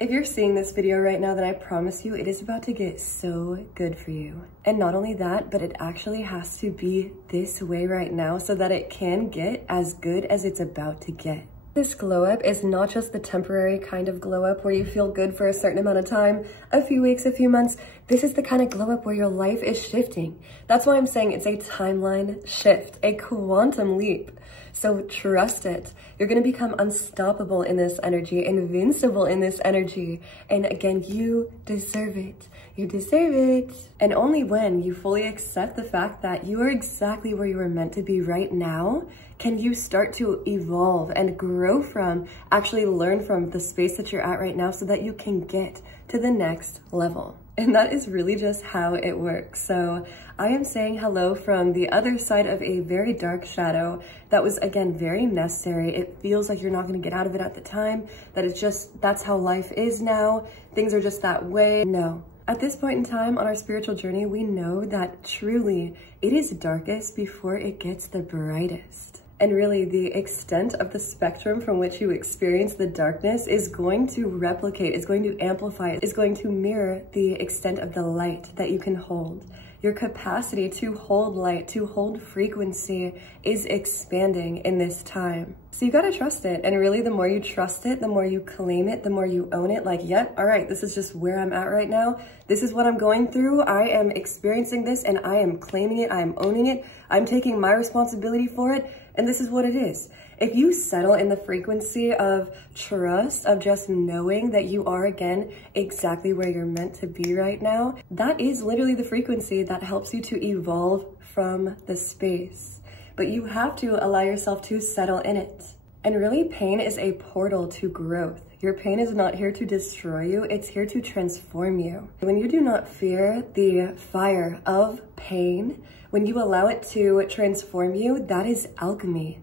If you're seeing this video right now, then I promise you it is about to get so good for you. And not only that, but it actually has to be this way right now so that it can get as good as it's about to get. This glow up is not just the temporary kind of glow up where you feel good for a certain amount of time, a few weeks, a few months. This is the kind of glow up where your life is shifting. That's why I'm saying it's a timeline shift, a quantum leap. So trust it. You're going to become unstoppable in this energy, invincible in this energy. And again, you deserve it. You deserve it. And only when you fully accept the fact that you are exactly where you are meant to be right now, can you start to evolve and grow from, actually learn from the space that you're at right now so that you can get to the next level. And that is really just how it works. So I am saying hello from the other side of a very dark shadow that was, again, very necessary. It feels like you're not going to get out of it at the time, that it's just, that's how life is now. Things are just that way. No. At this point in time on our spiritual journey, we know that truly it is darkest before it gets the brightest. And really, the extent of the spectrum from which you experience the darkness is going to replicate, is going to amplify, is going to mirror the extent of the light that you can hold. Your capacity to hold light, to hold frequency is expanding in this time. So you gotta trust it. And really, the more you trust it, the more you claim it, the more you own it. Like, yep, all right, this is just where I'm at right now. This is what I'm going through. I am experiencing this and I am claiming it. I am owning it. I'm taking my responsibility for it. And this is what it is. If you settle in the frequency of trust, of just knowing that you are, again, exactly where you're meant to be right now, that is literally the frequency that helps you to evolve from the space. But you have to allow yourself to settle in it. And really, pain is a portal to growth. Your pain is not here to destroy you, it's here to transform you. When you do not fear the fire of pain, when you allow it to transform you, that is alchemy.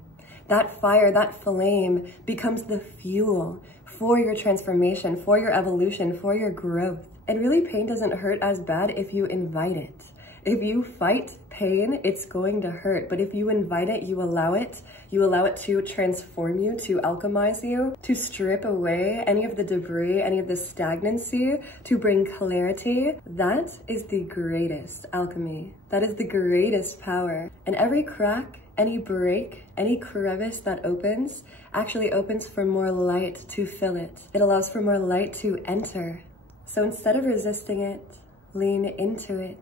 That fire, that flame becomes the fuel for your transformation, for your evolution, for your growth. And really, pain doesn't hurt as bad if you invite it. If you fight pain, it's going to hurt. But if you invite it, you allow it to transform you, to alchemize you, to strip away any of the debris, any of the stagnancy, to bring clarity. That is the greatest alchemy. That is the greatest power. And every crack, any break, any crevice that opens, actually opens for more light to fill it. It allows for more light to enter. So instead of resisting it, lean into it.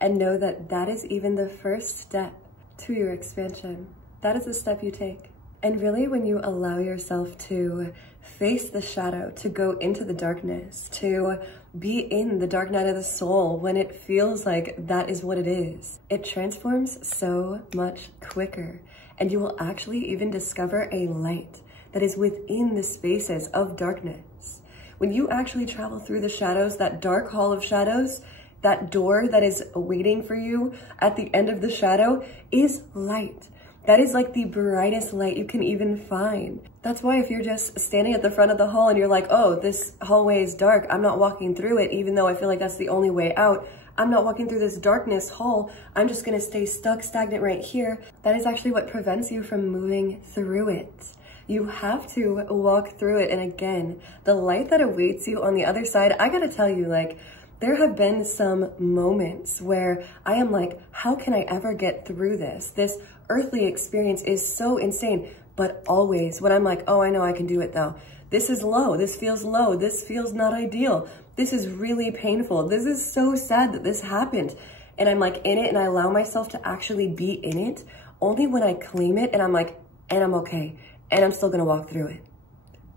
And know that that is even the first step to your expansion. That is the step you take. And really, when you allow yourself to face the shadow, to go into the darkness, to be in the dark night of the soul when it feels like that is what it is, it transforms so much quicker. And you will actually even discover a light that is within the spaces of darkness. When you actually travel through the shadows, that dark hall of shadows, that door that is waiting for you at the end of the shadow is light. That is like the brightest light you can even find. That's why if you're just standing at the front of the hall and you're like, oh, this hallway is dark, I'm not walking through it, even though I feel like that's the only way out. I'm not walking through this darkness hall. I'm just gonna stay stuck, stagnant right here. That is actually what prevents you from moving through it. You have to walk through it. And again, the light that awaits you on the other side, I gotta tell you, like, there have been some moments where I am like, how can I ever get through this? This earthly experience is so insane. But always when I'm like, oh, I know I can do it though. This is low. This feels low. This feels not ideal. This is really painful. This is so sad that this happened. And I'm like in it and I allow myself to actually be in it only when I claim it and I'm like, and I'm okay. And I'm still going to walk through it.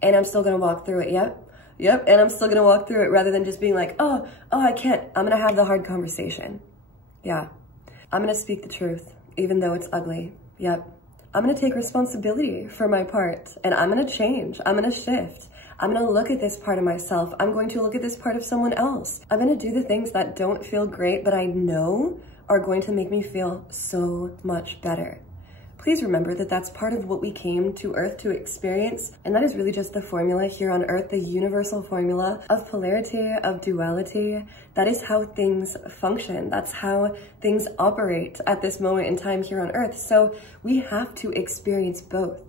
And I'm still going to walk through it. Yep, and I'm still gonna walk through it rather than just being like, oh, I can't. I'm gonna have the hard conversation. Yeah, I'm gonna speak the truth, even though it's ugly. Yep, I'm gonna take responsibility for my part, and I'm gonna change, I'm gonna shift. I'm gonna look at this part of myself. I'm going to look at this part of someone else. I'm gonna do the things that don't feel great, but I know are going to make me feel so much better. Please remember that that's part of what we came to Earth to experience. And that is really just the formula here on Earth, the universal formula of polarity, of duality. That is how things function. That's how things operate at this moment in time here on Earth. So we have to experience both.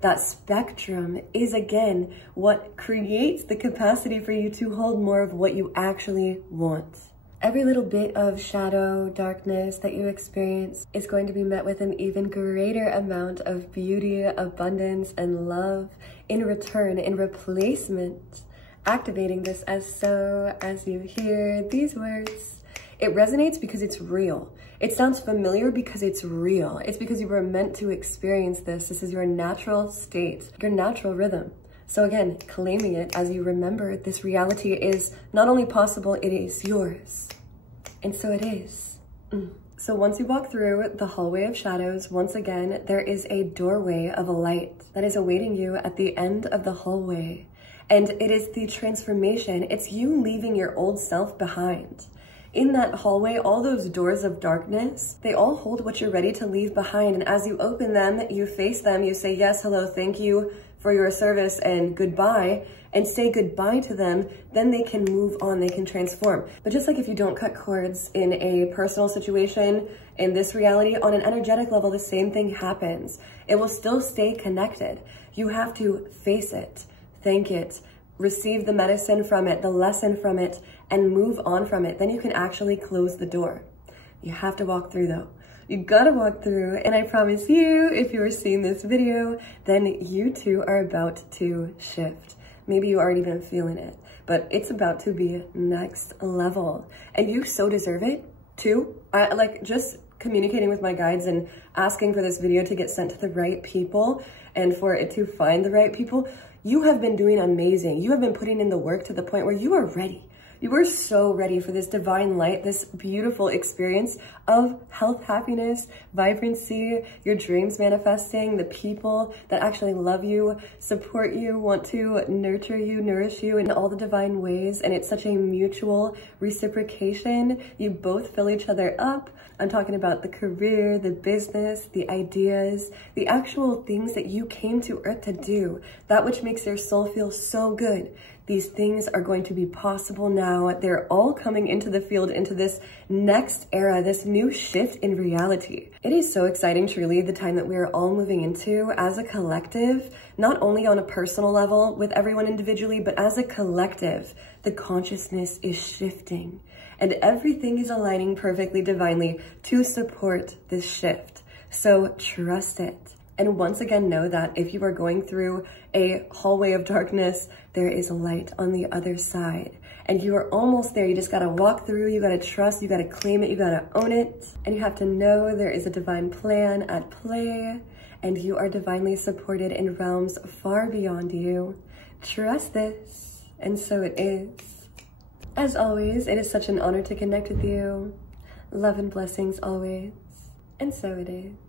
That spectrum is again what creates the capacity for you to hold more of what you actually want. Every little bit of shadow, darkness that you experience is going to be met with an even greater amount of beauty, abundance, and love in return, in replacement. Activating this as you hear these words. It resonates because it's real. It sounds familiar because it's real. It's because you were meant to experience this. This is your natural state, your natural rhythm. So again, claiming it as you remember this reality is not only possible, it is yours. And so it is. So once you walk through the hallway of shadows, once again, there is a doorway of light that is awaiting you at the end of the hallway. And it is the transformation. It's you leaving your old self behind. In that hallway, all those doors of darkness, they all hold what you're ready to leave behind. And as you open them, you face them, you say, yes, hello, thank you for your service and goodbye, and say goodbye to them, then they can move on, they can transform. But just like if you don't cut cords in a personal situation, in this reality, on an energetic level, the same thing happens. It will still stay connected. You have to face it, thank it, receive the medicine from it, the lesson from it, and move on from it. Then you can actually close the door. You have to walk through though. You gotta walk through, and I promise you, if you are seeing this video, then you too are about to shift. Maybe you already been feeling it, but it's about to be next level. And you so deserve it too. I like just communicating with my guides and asking for this video to get sent to the right people and for it to find the right people. You have been doing amazing. You have been putting in the work to the point where you are ready. You are so ready for this divine light, this beautiful experience of health, happiness, vibrancy, your dreams manifesting, the people that actually love you, support you, want to nurture you, nourish you in all the divine ways. And it's such a mutual reciprocation. You both fill each other up. I'm talking about the career, the business, the ideas, the actual things that you came to Earth to do, that which makes your soul feel so good. These things are going to be possible now. They're all coming into the field, into this next era, this new shift in reality. It is so exciting, truly, the time that we are all moving into as a collective, not only on a personal level with everyone individually, but as a collective. The consciousness is shifting and everything is aligning perfectly divinely to support this shift. So trust it. And once again, know that if you are going through a hallway of darkness, there is light on the other side. And you are almost there. You just gotta walk through, you gotta trust, you gotta claim it, you gotta own it. And you have to know there is a divine plan at play, and you are divinely supported in realms far beyond you. Trust this, and so it is. As always, it is such an honor to connect with you. Love and blessings always, and so it is.